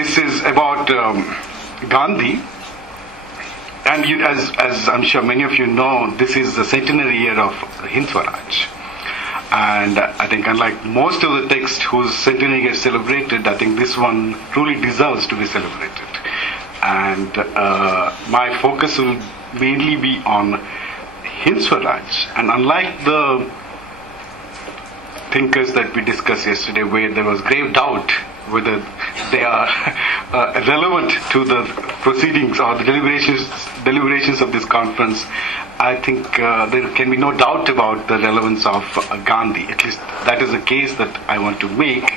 this is about Gandhi. And as I'm sure many of you know, this is the centenary year of Hind Swaraj. And I think unlike most of the texts whose centenary gets celebrated, I think this one truly deserves to be celebrated. And my focus will mainly be on Hind Swaraj. And unlike the thinkers that we discussed yesterday, where there was grave doubt whether they are relevant to the proceedings or the deliberations of this conference, I think there can be no doubt about the relevance of Gandhi. At least that is the case that I want to make.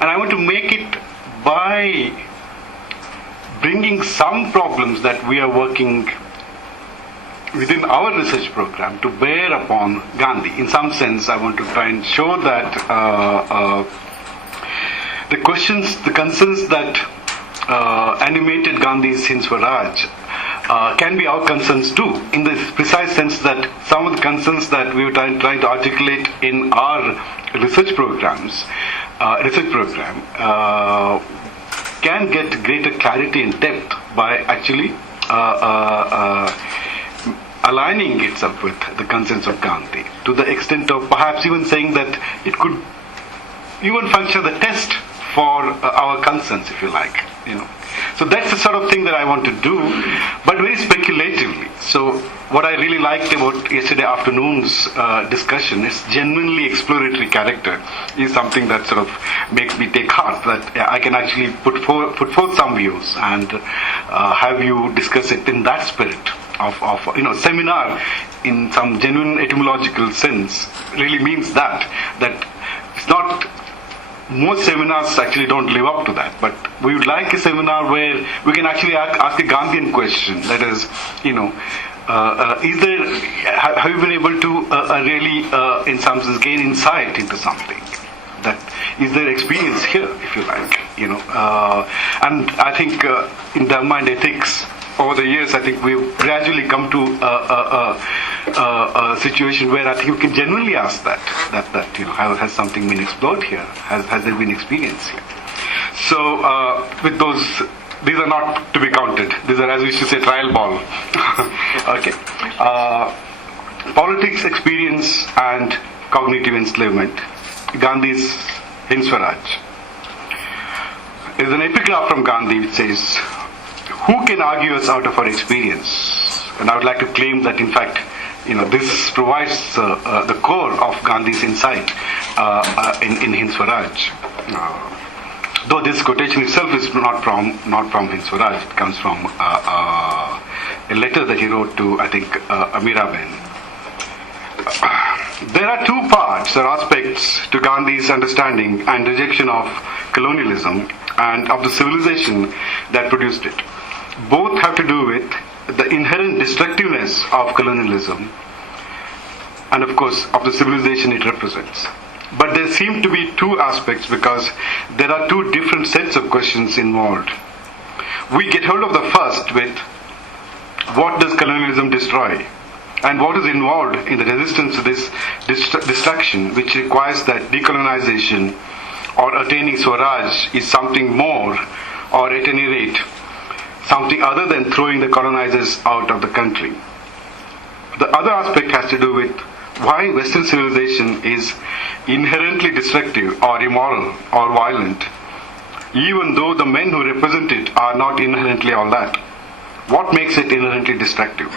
And I want to make it by bringing some problems that we are working within our research program to bear upon Gandhi. In some sense, I want to try and show that the questions, the concerns that animated Gandhi's Hind Swaraj can be our concerns too, in the precise sense that some of the concerns that we were trying to articulate in our research program can get greater clarity and depth by actually aligning itself with the concerns of Gandhi, to the extent of perhaps even saying that it could even function as a test for our concerns, if you like. So that's the sort of thing that I want to do, but very speculatively. So what I really liked about yesterday afternoon's discussion, its genuinely exploratory character, is something that sort of makes me take heart that I can actually put forth some views and have you discuss it in that spirit of seminar in some genuine etymological sense really means that it's not. Most seminars actually don't live up to that, but we would like a seminar where we can actually ask a Gandhian question. That is, have you been able to really, in some sense, gain insight into something? That is their experience here, if you like. And I think in Dharma and ethics, over the years, I think we've gradually come to a situation where I think we can genuinely ask that has something been explored here? Has there been experience here? So with those, these are not to be counted. These are, as we used to say, trial ball. Okay. Politics, experience, and cognitive enslavement. Gandhi's Hind Swaraj. There is an epigraph from Gandhi which says, "Who can argue us out of our experience?" And I would like to claim that, in fact, this provides the core of Gandhi's insight in Hind Swaraj. Though this quotation itself is not from Hind Swaraj, it comes from a letter that he wrote to, I think, Amiraben. There are two parts or aspects to Gandhi's understanding and rejection of colonialism and of the civilization that produced it. Both have to do with the inherent destructiveness of colonialism and, of course, of the civilization it represents. But there seem to be two aspects because there are two different sets of questions involved. We get hold of the first with what does colonialism destroy and what is involved in the resistance to this destruction, which requires that decolonization or attaining Swaraj is something more, or at any rate something other than throwing the colonizers out of the country. The other aspect has to do with why Western civilization is inherently destructive or immoral or violent, even though the men who represent it are not inherently all that. What makes it inherently destructive?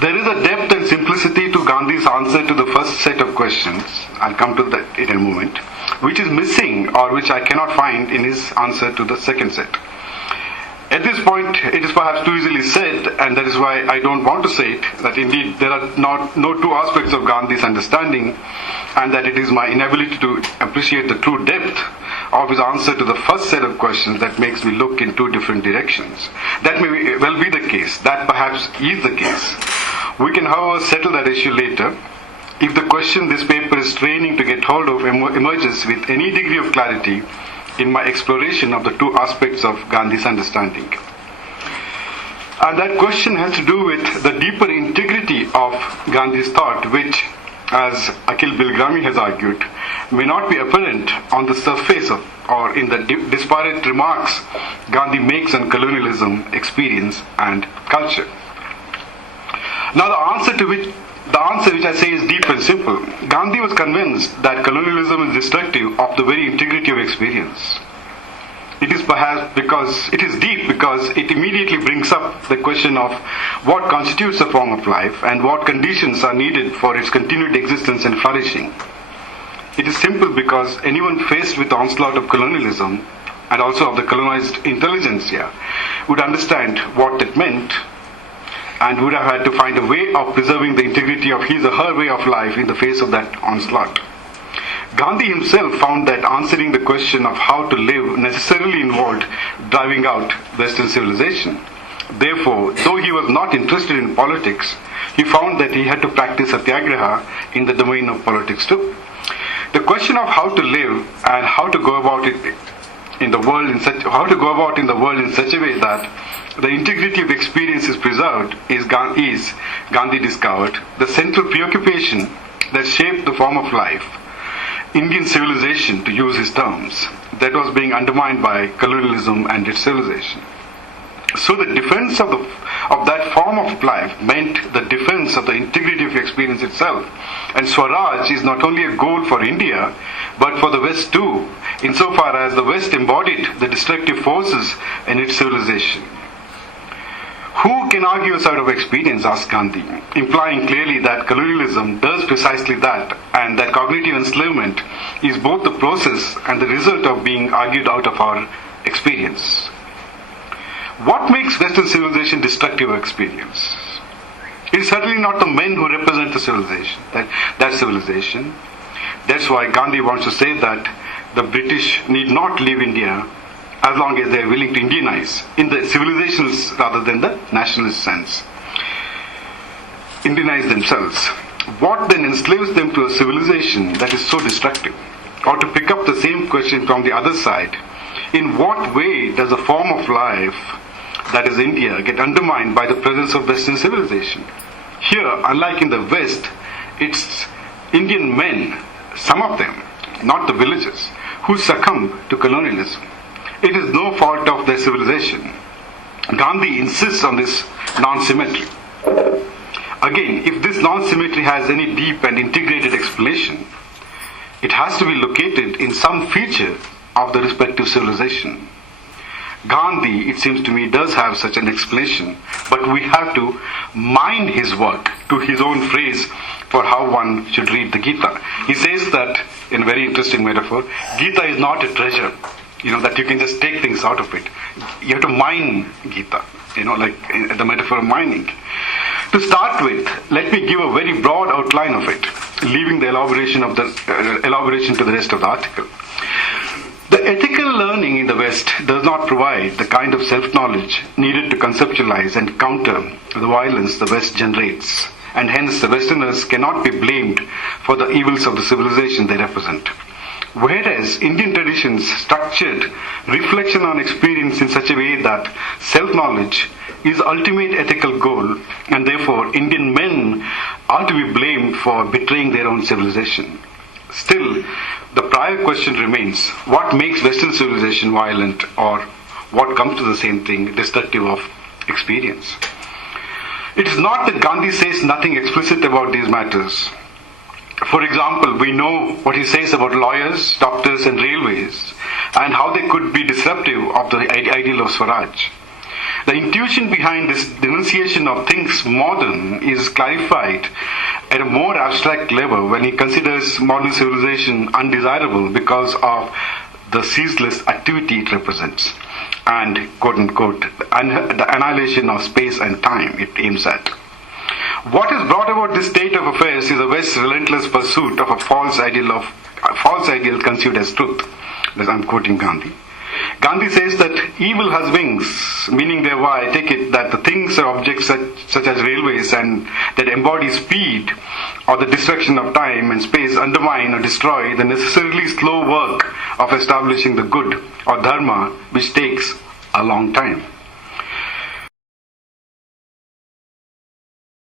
There is a depth and simplicity to Gandhi's answer to the first set of questions, I'll come to that in a moment, which is missing or which I cannot find in his answer to the second set. At this point, it is perhaps too easily said, and that is why I don't want to say it, that indeed there are no two aspects of Gandhi's understanding, and that it is my inability to appreciate the true depth of his answer to the first set of questions that makes me look in two different directions. That may well be the case. That perhaps is the case. We can, however, settle that issue later if the question this paper is training to get hold of emerges with any degree of clarity in my exploration of the two aspects of Gandhi's understanding. And that question has to do with the deeper integrity of Gandhi's thought, which as Akhil Bilgrami has argued, may not be apparent on the surface of, or in the disparate remarks Gandhi makes on colonialism, experience, and culture. Now, the answer which I say is deep and simple. Gandhi was convinced that colonialism is destructive of the very integrity of experience. It is perhaps because it is deep because it immediately brings up the question of what constitutes a form of life and what conditions are needed for its continued existence and flourishing. It is simple because anyone faced with the onslaught of colonialism and also of the colonized intelligentsia would understand what it meant and would have had to find a way of preserving the integrity of his or her way of life in the face of that onslaught. Gandhi himself found that answering the question of how to live necessarily involved driving out Western civilization. Therefore, though he was not interested in politics, he found that he had to practice satyagraha in the domain of politics too. The question of how to live and how to go about it in the world in such a way that the integrity of experience is preserved is Gandhi discovered the central preoccupation that shaped the form of life, Indian civilization, to use his terms, that was being undermined by colonialism and its civilization. So the defense of that form of life meant the defense of the integrity of experience itself. And Swaraj is not only a goal for India, but for the West too, insofar as the West embodied the destructive forces in its civilization. Who can argue us out of experience, asked Gandhi, implying clearly that colonialism does precisely that, and that cognitive enslavement is both the process and the result of being argued out of our experience. What makes Western civilization destructive of experience? It is certainly not the men who represent the civilization, that civilization. That's why Gandhi wants to say that the British need not leave India as long as they are willing to Indianize, in the civilizational rather than the nationalist sense. Indianize themselves. What then enslaves them to a civilization that is so destructive? Or to pick up the same question from the other side, in what way does a form of life, that is India, get undermined by the presence of Western civilization? Here, unlike in the West, it's Indian men, some of them, not the villagers, who succumb to colonialism. It is no fault of their civilization. Gandhi insists on this non-symmetry. Again, if this non-symmetry has any deep and integrated explanation, it has to be located in some feature of the respective civilization. Gandhi, it seems to me, does have such an explanation, but we have to mind his work, to his own phrase, for how one should read the Gita. He says that, in a very interesting metaphor, Gita is not a treasure, that you can just take things out of it. You have to mine Gita, like the metaphor of mining. To start with, let me give a very broad outline of it, leaving the elaboration to the rest of the article. The ethical learning in the West does not provide the kind of self-knowledge needed to conceptualize and counter the violence the West generates, and hence the Westerners cannot be blamed for the evils of the civilization they represent. Whereas Indian traditions structured reflection on experience in such a way that self-knowledge is the ultimate ethical goal, and therefore Indian men are to be blamed for betraying their own civilization. Still, the prior question remains, what makes Western civilization violent, or what comes to the same thing, destructive of experience? It is not that Gandhi says nothing explicit about these matters. For example, we know what he says about lawyers, doctors and railways, and how they could be disruptive of the ideal of Swaraj. The intuition behind this denunciation of things modern is clarified at a more abstract level when he considers modern civilization undesirable because of the ceaseless activity it represents and, quote unquote, the annihilation of space and time it aims at. What has brought about this state of affairs is the West's relentless pursuit of a false ideal conceived as truth. As I'm quoting Gandhi. Gandhi says that evil has wings, meaning thereby I take it that the things or objects such as railways and that embody speed or the destruction of time and space undermine or destroy the necessarily slow work of establishing the good or Dharma, which takes a long time.